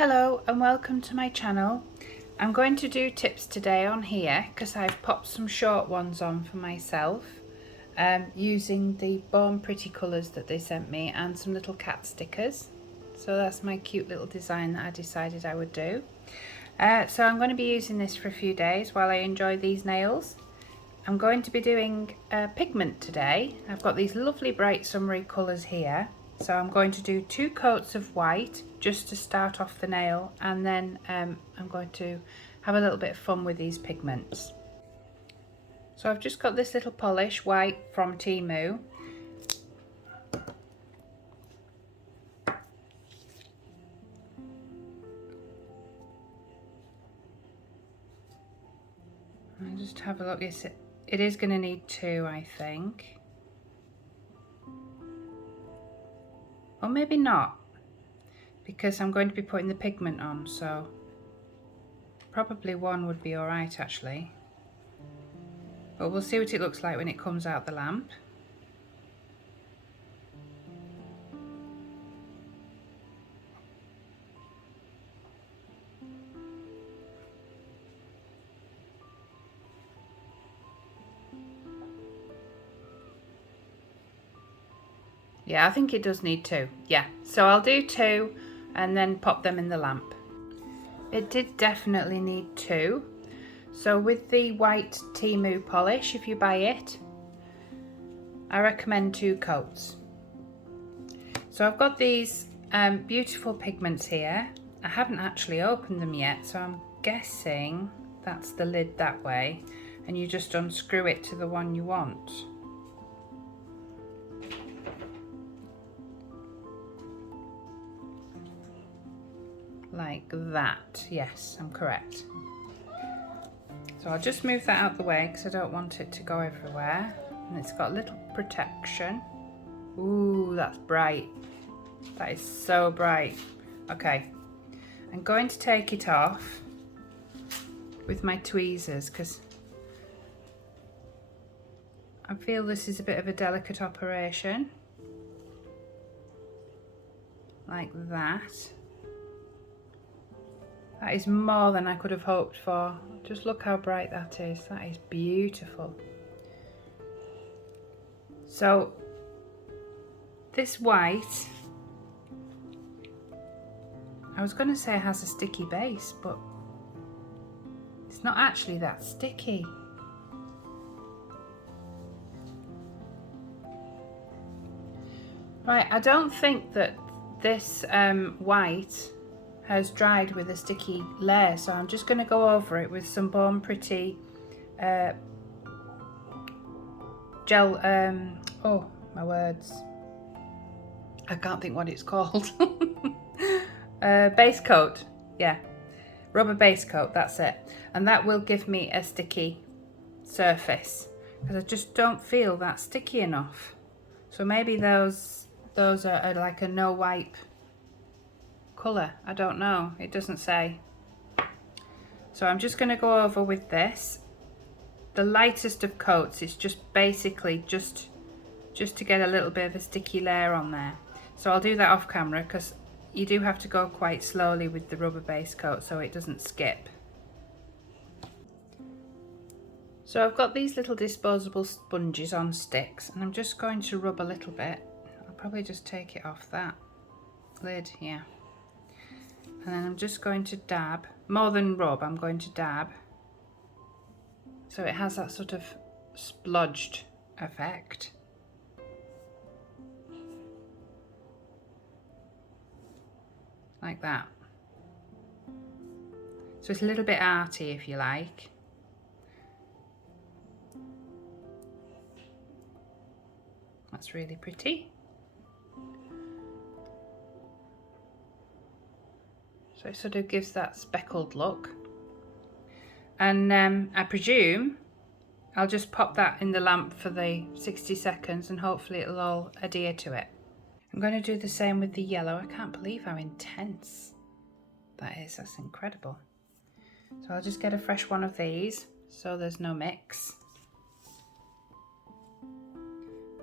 Hello and welcome to my channel. I'm going to do tips today on here because I've popped some short ones on for myself using the Born Pretty colours that they sent me and some little cat stickers. So that's my cute little design that I decided I would do. So I'm going to be using this for a few days while I enjoy these nails. I'm going to be doing pigment today. I've got these lovely bright summery colours here. So I'm going to do 2 coats of white just to start off the nail, and then I'm going to have a little bit of fun with these pigments. So I've just got this little polish white from Temu. I'll just have a look. It is going to need 2, I think. Or maybe not, because I'm going to be putting the pigment on, so probably 1 would be alright actually. But we'll see what it looks like when it comes out the lamp. Yeah, I think it does need 2. Yeah, so I'll do 2 and then pop them in the lamp. It did definitely need 2. So with the white Temu polish, if you buy it, I recommend 2 coats. So I've got these beautiful pigments here. I haven't actually opened them yet, so I'm guessing that's the lid that way, and you just unscrew it to the one you want. Like that. Yes, I'm correct. So I'll just move that out the way because I don't want it to go everywhere. And it's got a little protection. Ooh, that's bright. That is so bright. Okay, I'm going to take it off with my tweezers because I feel this is a bit of a delicate operation. Like that. That is more than I could have hoped for. Just look how bright that is. That is beautiful. So this white, I was going to say it has a sticky base, but it's not actually that sticky. Right, I don't think that this white has dried with a sticky layer, so I'm just going to go over it with some Born Pretty gel, oh my words, I can't think what it's called. Base coat, yeah, rubber base coat, that's it, and that will give me a sticky surface because I just don't feel that sticky enough. So maybe those are like a no wipe colour, I don't know, it doesn't say. So I'm just going to go over with this, the lightest of coats. It's just basically just to get a little bit of a sticky layer on there. So I'll do that off camera because you do have to go quite slowly with the rubber base coat so it doesn't skip. So I've got these little disposable sponges on sticks and I'm just going to rub a little bit. I'll probably just take it off that lid, yeah. And then I'm just going to dab, more than rub, I'm going to dab. So it has that sort of splodged effect. Like that. So it's a little bit arty if you like. That's really pretty. So it sort of gives that speckled look. And I presume I'll just pop that in the lamp for the 60 seconds and hopefully it'll all adhere to it. I'm going to do the same with the yellow. I can't believe how intense that is. That's incredible. So I'll just get a fresh one of these so there's no mix.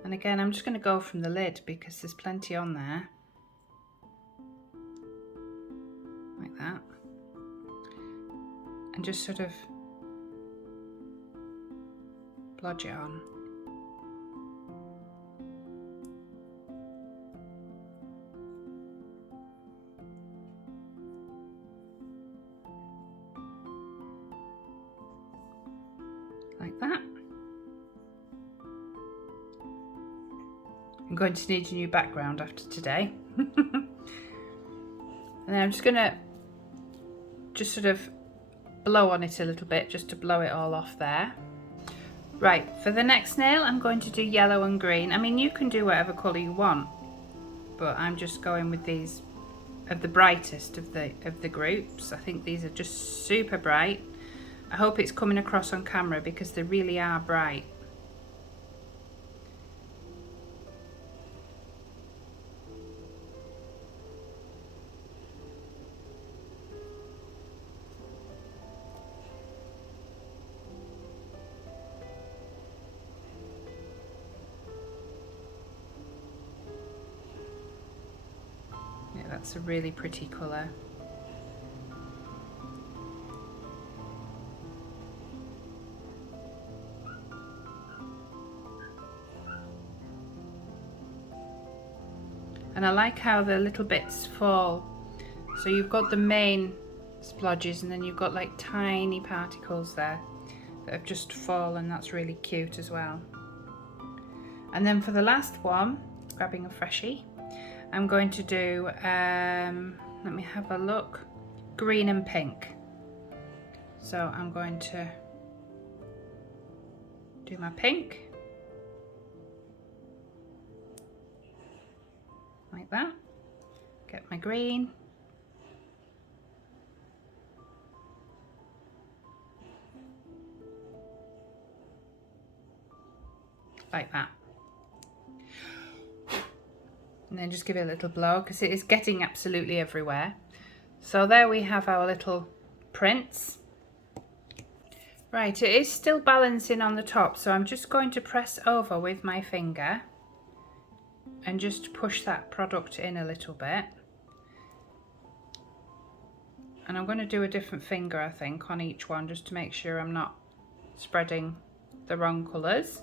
And again, I'm just going to go from the lid because there's plenty on there. Like that, and just sort of blodge it on. Like that. I'm going to need a new background after today. And then I'm just gonna sort of blow on it a little bit just to blow it all off there. Right, for the next nail I'm going to do yellow and green. I mean, you can do whatever colour you want, but I'm just going with these of the brightest of the groups. I think these are just super bright. I hope it's coming across on camera because they really are bright. Yeah, that's a really pretty colour. And I like how the little bits fall. So you've got the main splodges and then you've got like tiny particles there that have just fallen. That's really cute as well. And then for the last one, grabbing a freshie, I'm going to do, let me have a look, green and pink. So I'm going to do my pink. Like that. Get my green. Like that. And then just give it a little blow because it is getting absolutely everywhere. So there we have our little prints. Right, it is still balancing on the top, so I'm just going to press over with my finger and just push that product in a little bit. And I'm going to do a different finger, I think, on each one just to make sure I'm not spreading the wrong colours.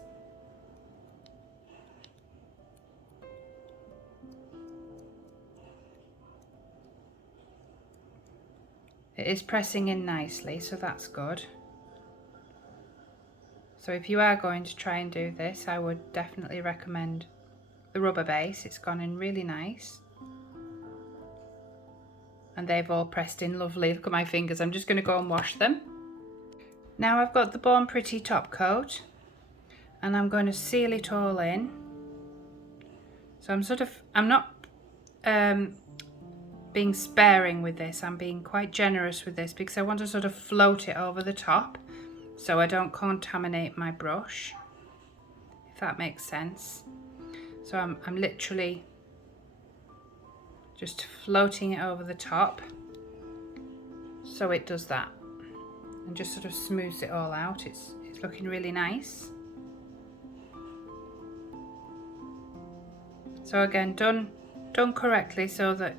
It is pressing in nicely, so that's good. So if you are going to try and do this, I would definitely recommend the rubber base. It's gone in really nice. And they've all pressed in lovely. Look at my fingers. I'm just going to go and wash them. Now I've got the Born Pretty top coat and I'm going to seal it all in. So I'm not being sparing with this. I'm being quite generous with this because I want to sort of float it over the top so I don't contaminate my brush, if that makes sense. So I'm literally just floating it over the top so it does that and just sort of smooths it all out. It's looking really nice. So again, done correctly so that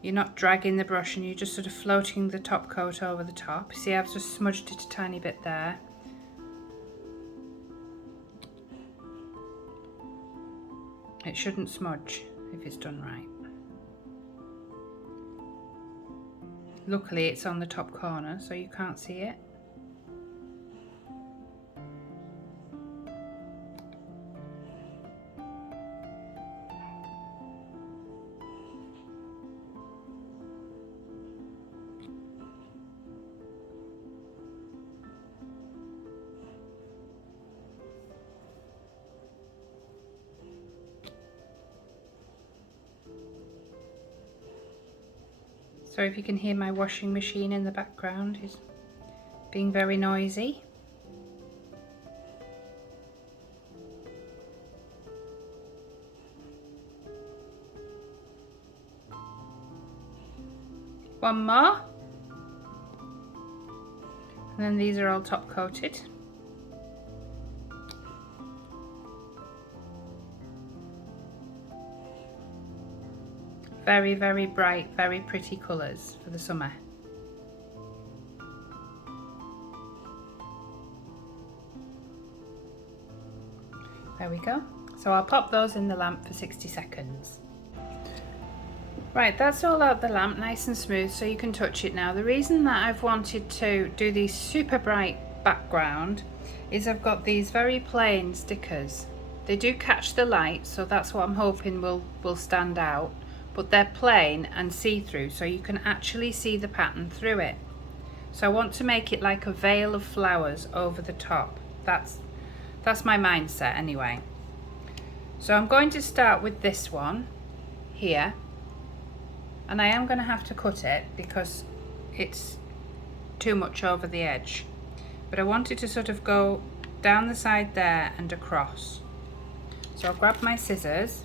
you're not dragging the brush and you're just sort of floating the top coat over the top. See, I've just smudged it a tiny bit there. It shouldn't smudge if it's done right. Luckily it's on the top corner so you can't see it. So if you can hear my washing machine in the background, it's being very noisy. One more. And then these are all top coated. very, very bright, very pretty colours for the summer. There we go. So I'll pop those in the lamp for 60 seconds. Right, that's all out the lamp, nice and smooth, so you can touch it now. The reason that I've wanted to do these super bright background is I've got these very plain stickers. They do catch the light, so that's what I'm hoping will stand out, but they're plain and see-through, so you can actually see the pattern through it. So I want to make it like a veil of flowers over the top. That's my mindset anyway. So I'm going to start with this one here, and I am going to have to cut it because it's too much over the edge, but I want it to sort of go down the side there and across. So I'll grab my scissors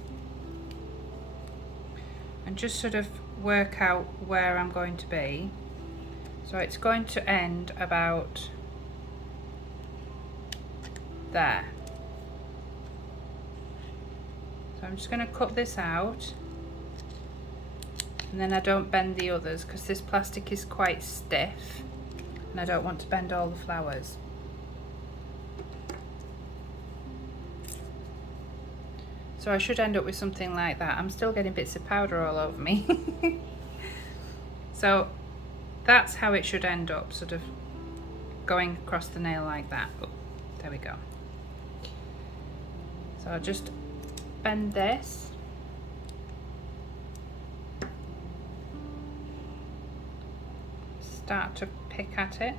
and just sort of work out where I'm going to be. So it's going to end about there. So I'm just going to cut this out, and then I don't bend the others because this plastic is quite stiff and I don't want to bend all the flowers. So I should end up with something like that. I'm still getting bits of powder all over me. So that's how it should end up, sort of going across the nail like that. Oh, there we go. So I'll just bend this. Start to pick at it.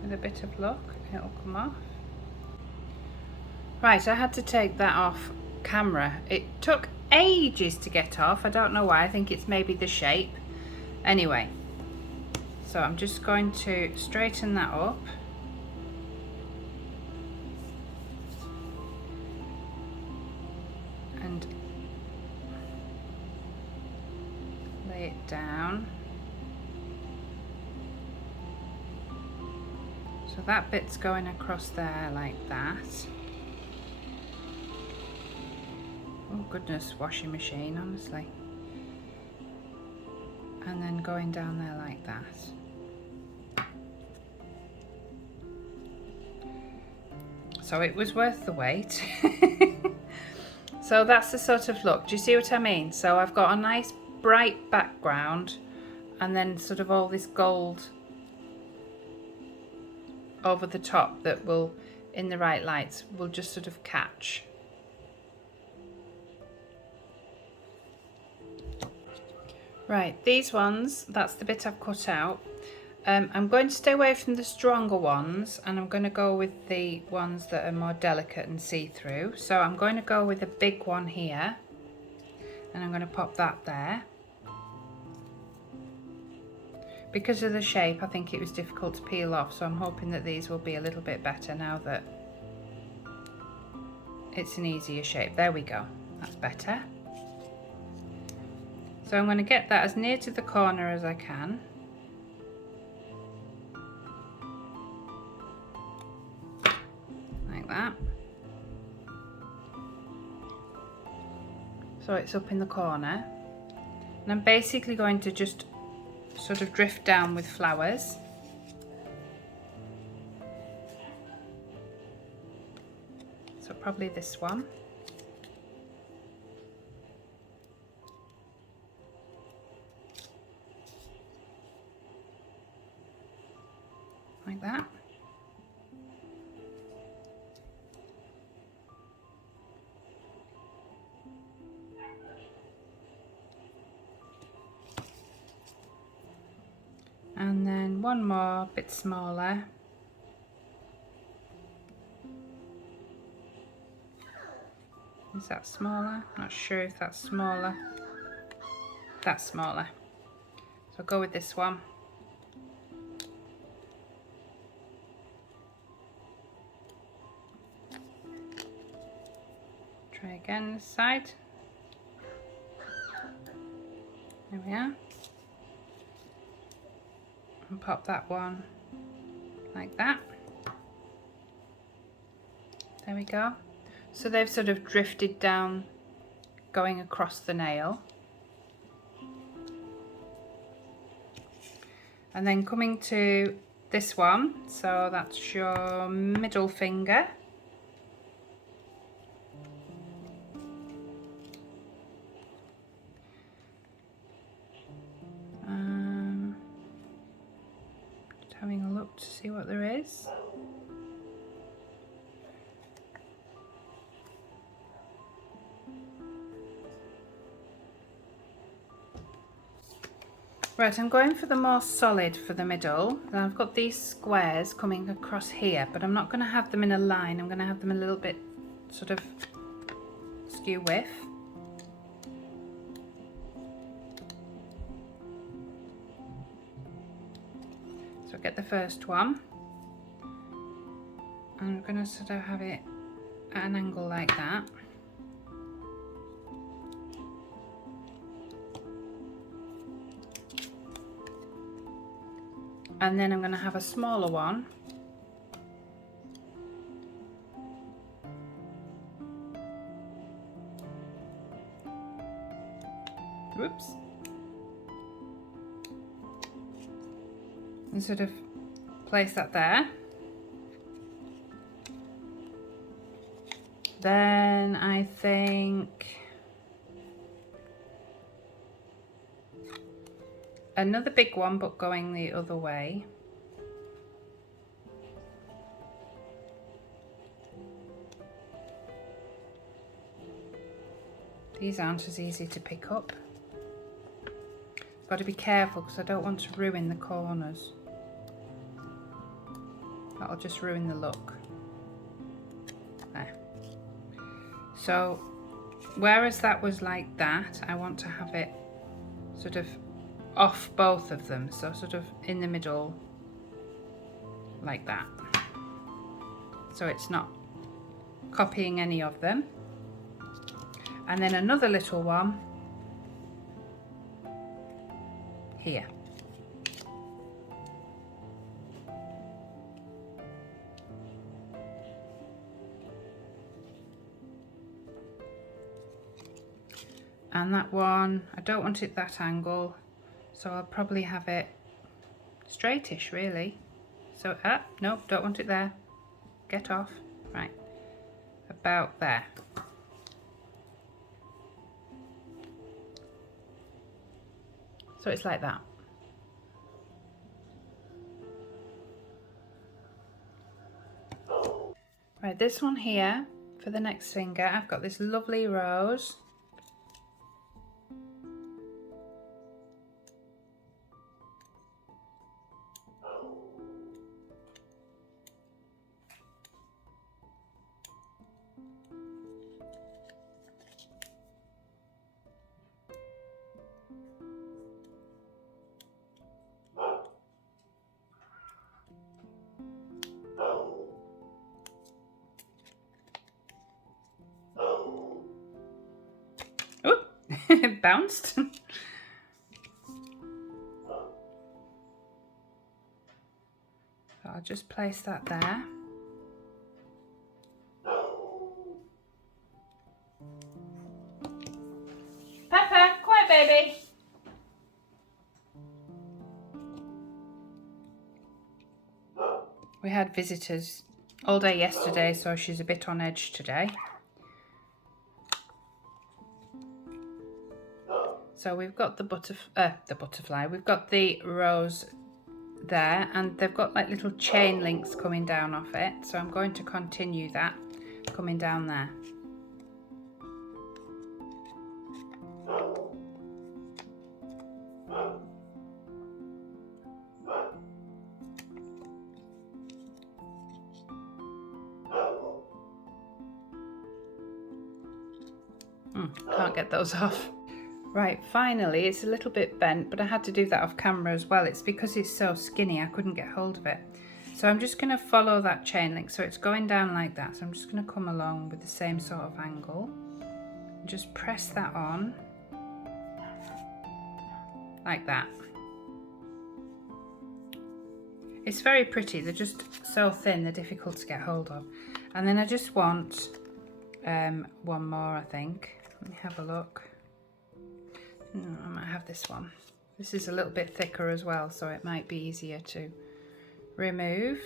With a bit of luck, it'll come off. Right, I had to take that off camera. It took ages to get off. I don't know why. I think it's maybe the shape. Anyway, so I'm just going to straighten that up. And lay it down. So that bit's going across there like that. Oh goodness, washing machine, honestly. And then going down there like that. So it was worth the wait. So that's the sort of look. Do you see what I mean? So I've got a nice bright background and then sort of all this gold over the top that will, in the right lights, will just sort of catch. Right, these ones, that's the bit I've cut out. I'm going to stay away from the stronger ones, and I'm going to go with the ones that are more delicate and see-through. So I'm going to go with a big one here, and I'm going to pop that there. Because of the shape, I think it was difficult to peel off, so I'm hoping that these will be a little bit better now that it's an easier shape. There we go, that's better. So I'm going to get that as near to the corner as I can. Like that. So it's up in the corner. And I'm basically going to just sort of drift down with flowers. So probably this one. Like that. And then one more, a bit smaller. Is that smaller? Not sure if that's smaller. That's smaller. So I'll go with this one. Try again this side. There we are. And pop that one like that. There we go. So they've sort of drifted down, going across the nail. And then coming to this one, so that's your middle finger. Just having a look to see what there is. Right, I'm going for the more solid for the middle. And I've got these squares coming across here, but I'm not going to have them in a line. I'm going to have them a little bit sort of skew with. So get the first one. And I'm going to sort of have it at an angle like that. And then I'm going to have a smaller one. Whoops. And sort of place that there. Then I think another big one, but going the other way. These aren't as easy to pick up. Got to be careful because I don't want to ruin the corners. That'll just ruin the look. There. So, whereas that was like that, I want to have it sort of off both of them, so sort of in the middle like that, so it's not copying any of them. And then another little one here. And that one, I don't want it that angle, so I'll probably have it straightish really. So, nope, don't want it there. Get off. Right, about there. So it's like that. Right, this one here, for the next finger, I've got this lovely rose. It bounced. So I'll just place that there. Pepper, quiet baby. We had visitors all day yesterday, so she's a bit on edge today. So we've got the butterfly, we've got the rose there, and they've got like little chain links coming down off it. So I'm going to continue that coming down there. Can't get those off. Right, finally, it's a little bit bent, but I had to do that off camera as well. It's because it's so skinny, I couldn't get hold of it. So I'm just going to follow that chain link. So it's going down like that. So I'm just going to come along with the same sort of angle. And just press that on. Like that. It's very pretty. They're just so thin, they're difficult to get hold of. And then I just want one more, I think. Let me have a look. I might have this one. This is a little bit thicker as well, so it might be easier to remove.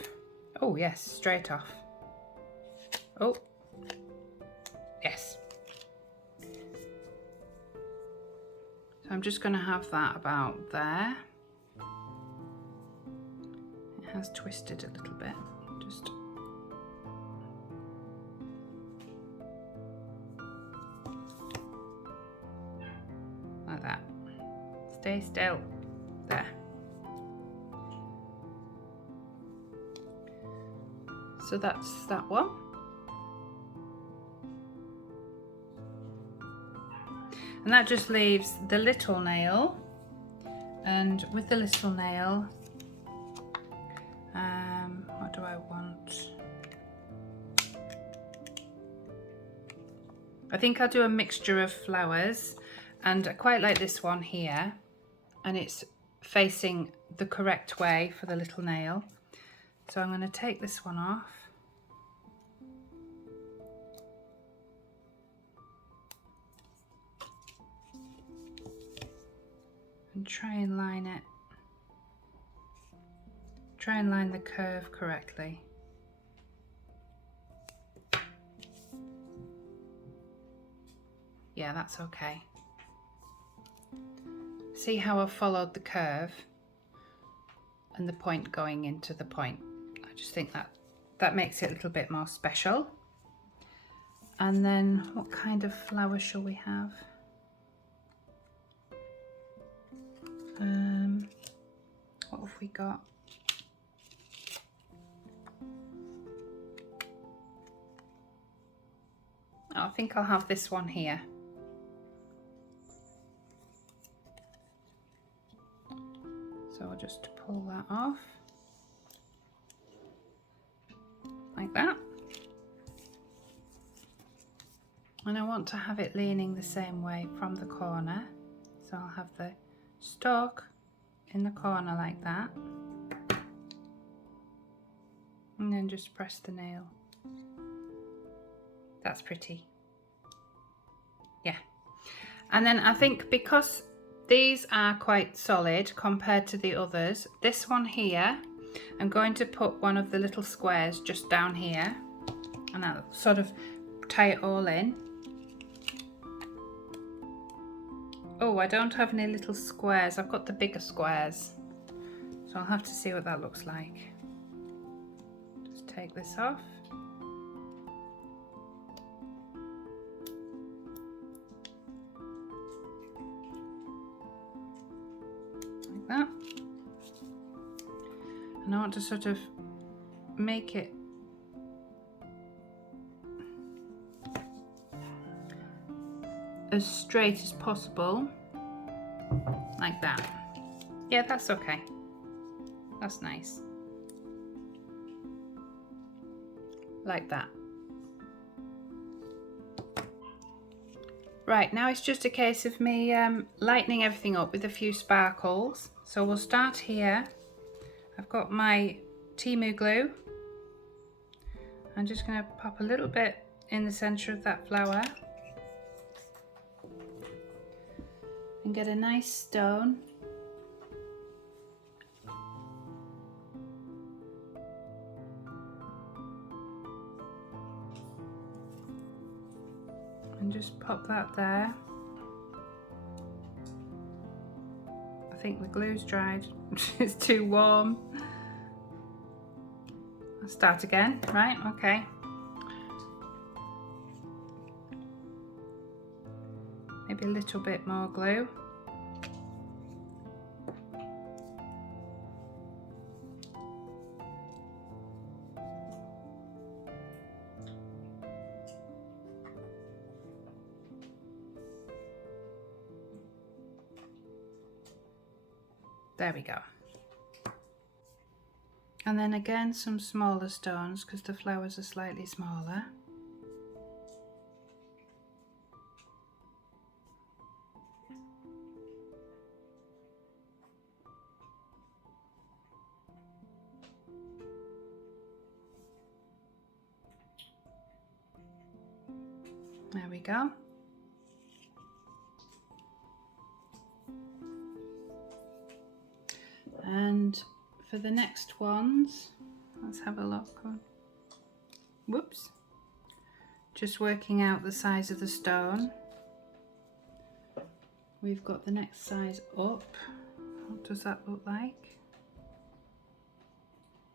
Oh yes, straight off. Oh, yes. So I'm just going to have that about there. It has twisted a little bit, just like that. Stay still. There. So that's that one. And that just leaves the little nail. And with the little nail, what do I want? I think I'll do a mixture of flowers, and I quite like this one here, and it's facing the correct way for the little nail. So I'm going to take this one off. And try and line it. Try and line the curve correctly. Yeah, that's okay. See how I've followed the curve and the point going into the point. I just think that makes it a little bit more special. And then what kind of flower shall we have? What have we got? Oh, I think I'll have this one here. So I'll just pull that off like that. And I want to have it leaning the same way from the corner. So I'll have the stalk in the corner like that. And then just press the nail. That's pretty. Yeah. And then I think because these are quite solid compared to the others, this one here, I'm going to put one of the little squares just down here, and I'll sort of tie it all in. Oh, I don't have any little squares. I've got the bigger squares. So I'll have to see what that looks like. Just take this off. Like that. And I want to sort of make it as straight as possible, like that. Yeah, that's okay. That's nice. Like that. Right, now it's just a case of me lightening everything up with a few sparkles. So we'll start here. I've got my Temu glue. I'm just going to pop a little bit in the center of that flower. And get a nice stone. And just pop that there. I think the glue's dried. It's too warm. I'll start again, right? Okay. Maybe a little bit more glue. There we go. And then again some smaller stones because the flowers are slightly smaller. There we go. for the next ones, let's have a look. Whoops. Just working out the size of the stone. We've got the next size up. What does that look like?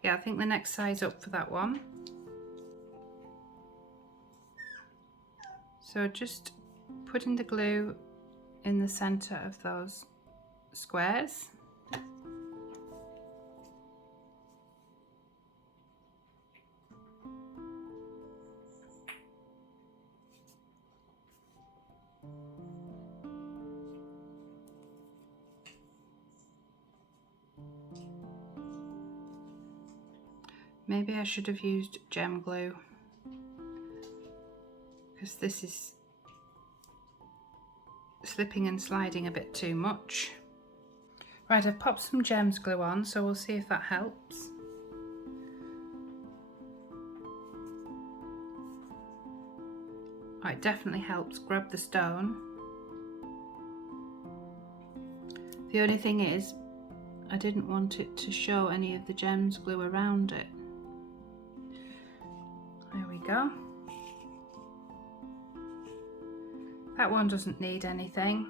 Yeah, I think the next size up for that one. So just putting the glue in the center of those squares. Maybe I should have used gem glue, because this is slipping and sliding a bit too much. Right, I've popped some gems glue on, so we'll see if that helps. Oh, it definitely helps grab the stone. The only thing is, I didn't want it to show any of the gems glue around it. There we go. That one doesn't need anything,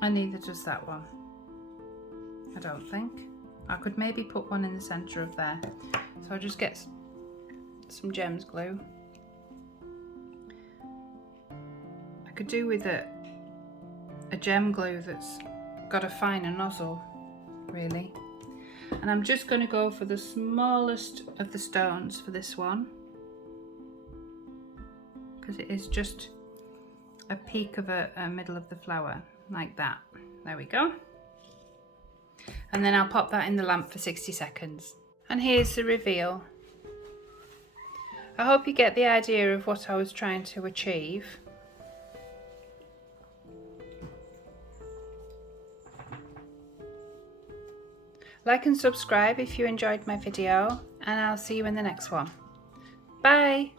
and neither does that one. I don't think. I could maybe put one in the centre of there. So I'll just get some gems glue. I could do with a gem glue that's got a finer nozzle, really. And I'm just going to go for the smallest of the stones for this one, because it is just a peak of a middle of the flower, like that. There we go. And then I'll pop that in the lamp for 60 seconds. And here's the reveal. I hope you get the idea of what I was trying to achieve. Like and subscribe if you enjoyed my video, and I'll see you in the next one. Bye!